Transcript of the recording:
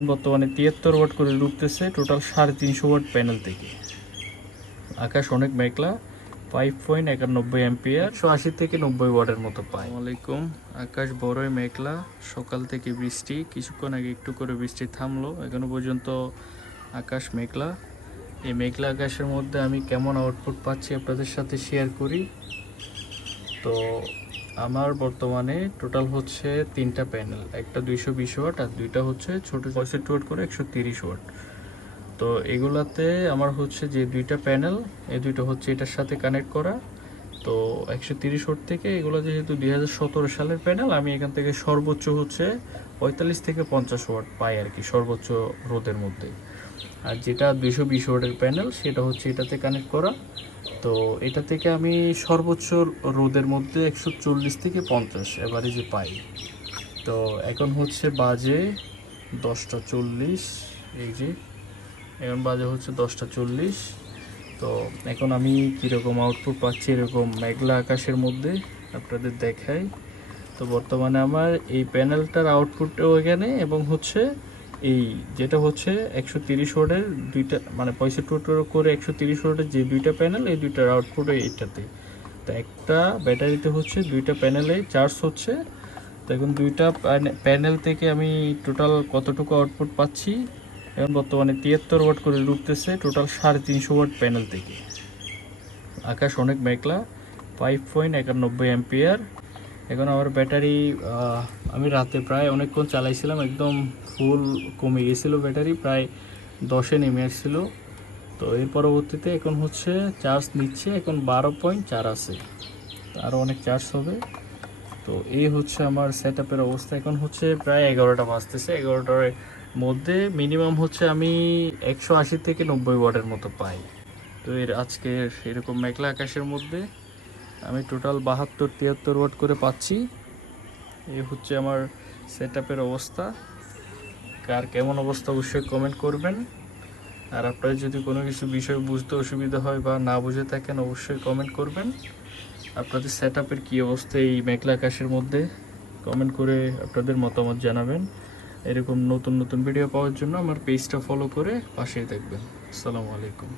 বর্তমানে 73 ওয়াট করে ঢুকতেছে টোটাল 350 ওয়াট প্যানেল থেকে। আকাশ অনেক মেঘলা, 5.91 অ্যাম্পিয়ার, 180 থেকে 90 ওয়াটের মতো পায়। আসসালামু আলাইকুম। আকাশ বড়ই মেঘলা, সকাল থেকে বৃষ্টি, কিছুক্ষণ আগে একটু করে বৃষ্টি থামলো, এখনো পর্যন্ত আকাশ মেঘলা। এই মেঘলা আকাশের মধ্যে আমি কেমন আউটপুট পাচ্ছি আপনাদের সাথে শেয়ার করি। তো আমার বর্তমানে টোটাল হচ্ছে 3টা প্যানেল, একটা 220 ওয়াট আর দুইটা হচ্ছে ছোট 65 ওয়াট করে 130 ওয়াট। তো এগুলাতে আমার হচ্ছে যে দুইটা প্যানেল, এই দুইটা হচ্ছে এটার সাথে কানেক্ট করা। তো 130 ওয়াট থেকে এগুলো যেহেতু 2017 সালের প্যানেল, আমি এখান থেকে সর্বোচ্চ হচ্ছে 45 থেকে 50 ওয়াট পাই আর কি, সর্বোচ্চ রোদের মধ্যে। আর যেটা 220 ওয়াটের প্যানেল সেটা হচ্ছে এটাতে কানেক্ট করা। তো এটা থেকে আমি সর্বোচ্চ রোদের মধ্যে 140 থেকে 50 এভারেজে পাই। তো এখন হচ্ছে বাজে 10টা 40, এই যে এখন বাজে হচ্ছে 10টা 40। তো এখন আমি কীরকম আউটপুট পাচ্ছি এরকম মেঘলা আকাশের মধ্যে আপনাদের দেখাই। তো বর্তমানে আমার এই প্যানেলটার আউটপুটও এখানে, এবং হচ্ছে এই যেটা হচ্ছে 130 ওয়াটের দুইটা, মানে 65 ওয়াট করে 130 ওয়াটের যে দুইটা প্যানেল, এই দুইটার আউটপুটও এইটাতে। তো একটা ব্যাটারিতে হচ্ছে দুইটা প্যানেলে চার্জ হচ্ছে। তো এখন দুইটা প্যানেল থেকে আমি টোটাল কতটুকু আউটপুট পাচ্ছি। এখন বর্তমানে 73 ওয়াট করে ঢুকতেছে টোটাল 350 ওয়াট প্যানেল থেকে। আকাশ অনেক মেঘলা, 5.91 অ্যাম্পিয়ার। এখন আমার ব্যাটারি আমি রাতে প্রায় অনেকক্ষণ চালাইছিলাম, একদম ফুল কমে গেছিলো ব্যাটারি, প্রায় 10-এ নেমে আসছিল। তো এর পরবর্তীতে এখন হচ্ছে চার্জ নিচ্ছে, এখন 12.4 আছে, আরও অনেক চার্জ হবে। তো এই হচ্ছে আমার সেট আপের অবস্থা। এখন হচ্ছে প্রায় 11টা বাজতেছে, 11টার মধ্যে মিনিমাম হচ্ছে আমি 180 থেকে 90 ওয়াটের মতো পাই। তো আজকের এরকম মেঘলা আকাশের মধ্যে আমি টোটাল 72-73 ওয়াট করে পাচ্ছি। এই হচ্ছে আমার সেট আপের অবস্থা। কার কেমন অবস্থা অবশ্যই কমেন্ট করবেন। আর আপনারা যদি কোনো কিছু বিষয় বুঝতে অসুবিধা হয় বা না বুঝে থাকেন অবশ্যই কমেন্ট করবেন। আপনাদের সেট আপের কী অবস্থা এই মেঘলা আকাশের মধ্যে কমেন্ট করে আপনাদের মতামত জানাবেন। এরকম নতুন নতুন ভিডিও পাওয়ার জন্য আমার পেজটা ফলো করে পাশেই থাকবেন। আসসালামু আলাইকুম।